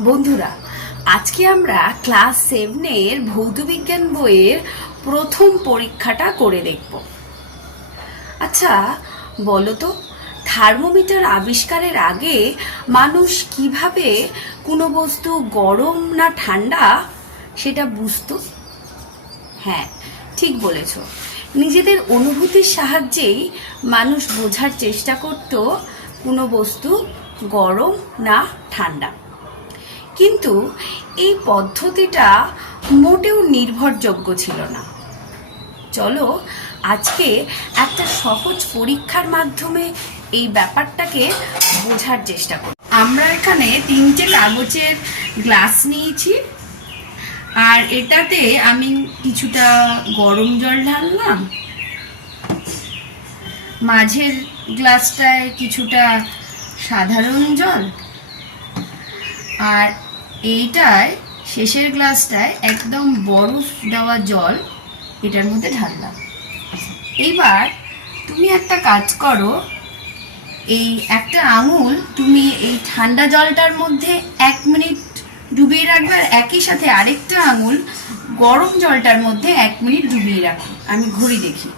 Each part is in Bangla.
বন্ধুরা, আজকে আমরা ক্লাস সেভেনের ভৌতবিজ্ঞান বইয়ের প্রথম পরীক্ষাটা করে দেখব। আচ্ছা বলো তো, থার্মোমিটার আবিষ্কারের আগে মানুষ কীভাবে কোনো বস্তু গরম না ঠান্ডা সেটা বুঝতো? হ্যাঁ ঠিক বলেছ। নিজেদের অনুভূতির সাহায্যেই মানুষ বোঝার চেষ্টা করত কোনো বস্তু গরম না ঠান্ডা। কিন্তু এই পদ্ধতিটা মোটেও নির্ভরযোগ্য ছিল না। চলো, আজকে একটা সহজ পরীক্ষার মাধ্যমে এই ব্যাপারটাকে বোঝার চেষ্টা করি। আমরা এখানে তিনটে কাগজের গ্লাস নিয়েছি। আর এটাতে আমি কিছুটা গরম জল ঢাললাম। মাঝের গ্লাসটায় কিছুটা সাধারণ জল। আর এইটায়, শেষের গ্লাসটায় একদম বরফ দেওয়া জল এটার মধ্যে ঢাললাম। এইবার তুমি একটা কাজ করো, এই একটা আঙুল তুমি এই ঠান্ডা জলটার মধ্যে এক মিনিট ডুবিয়ে রাখবে আর একই সাথে আরেকটা আঙুল গরম জলটার মধ্যে এক মিনিট ডুবিয়ে রাখো। আমি ঘড়ি দেখি।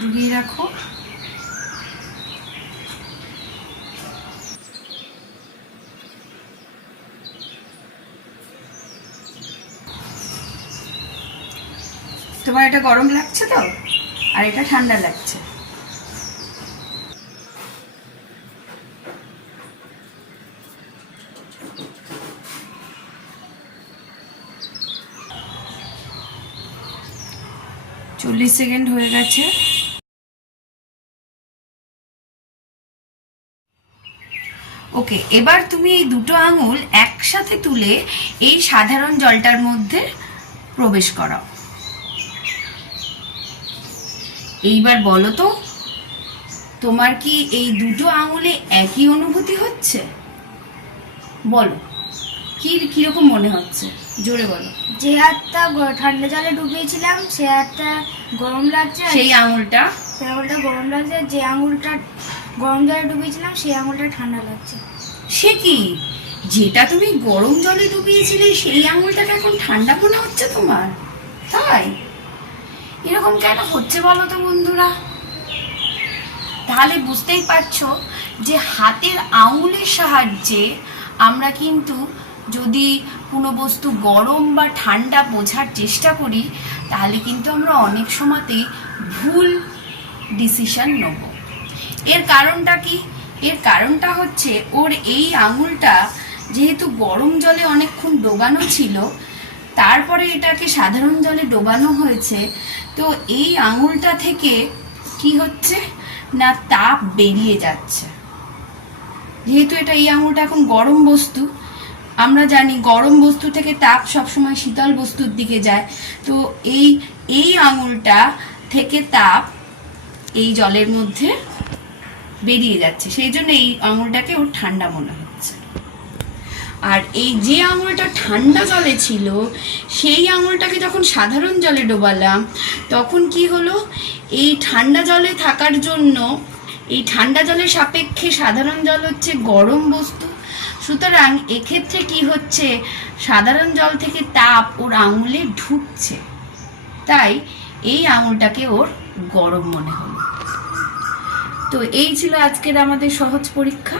ডুবিয়ে রাখো। তোমার এটা গরম লাগছে তো? আর এটা ঠান্ডা লাগছে। চল্লিশ সেকেন্ড হয়ে গেছে। ওকে, এবার তুমি এই দুটো আঙুল একসাথে তুলে এই সাধারণ জলটার মধ্যে প্রবেশ করাও। এইবার বলো তো তোমার কি এই দুটো আঙুলে একই অনুভূতি হচ্ছে? বলো কি কীরকম মনে হচ্ছে? জোরে বলো। যে হাতটা ঠান্ডা জলে ডুবিয়েছিলাম সে হাতটা গরম লাগছে সেই আঙুলটা? সেই আঙুলটা গরম লাগছে যে আঙুলটা গরম জলে ডুবিয়েছিলাম সেই আঙুলটা ঠান্ডা লাগছে। সে কি? যেটা তুমি গরম জলে ডুবিয়েছিলে সেই আঙুলটাকে এখন ঠান্ডা মনে হচ্ছে তোমার? তাই? এরকম কেন হচ্ছে বলো তো বন্ধুরা? তাহলে বুঝতেই পারছ যে হাতের আঙুলের সাহায্যে আমরা কিন্তু যদি কোনো বস্তু গরম বা ঠান্ডা বোঝার চেষ্টা করি, তাহলে কিন্তু আমরা অনেক সময়তেই ভুল ডিসিশন নেব। এর কারণটা কি? এর কারণটা হচ্ছে ওর এই আঙুলটা যেহেতু গরম জলে অনেকক্ষণ ডোবানো ছিল তারপরে এটাকে সাধারণ জলে ডোবানো হয়েছে, তো এই আঙুলটা থেকে কি হচ্ছে? না, তাপ বেরিয়ে যাচ্ছে। যেহেতু এটা এই আঙুলটা এখন গরম বস্তু, আমরা জানি গরম বস্তু থেকে তাপ সবসময় শীতল বস্তুর দিকে যায়, তো এই এই আঙুলটা থেকে তাপ এই জলের মধ্যে বেরিয়ে যাচ্ছে। সেই জন্য এই আঙুলটাকে ওর ঠান্ডা মনে হচ্ছে আর এই যে আঙুলটা ঠান্ডা জলে ছিল, সেই আঙুলটাকে যখন সাধারণ জলে ডোবালাম, তখন কি হলো? এই ঠান্ডা জলে থাকার জন্য, এই ঠান্ডা জলের সাপেক্ষে সাধারণ জল হচ্ছে গরম বস্তু। সুতরাং এক্ষেত্রে কি হচ্ছে? সাধারণ জল থেকে তাপ ওর আঙুলে ঢুকছে। তাই এই আঙুলটাকে ওর গরম মনে হলো। তো এই ছিল আজকের আমাদের সহজ পরীক্ষা।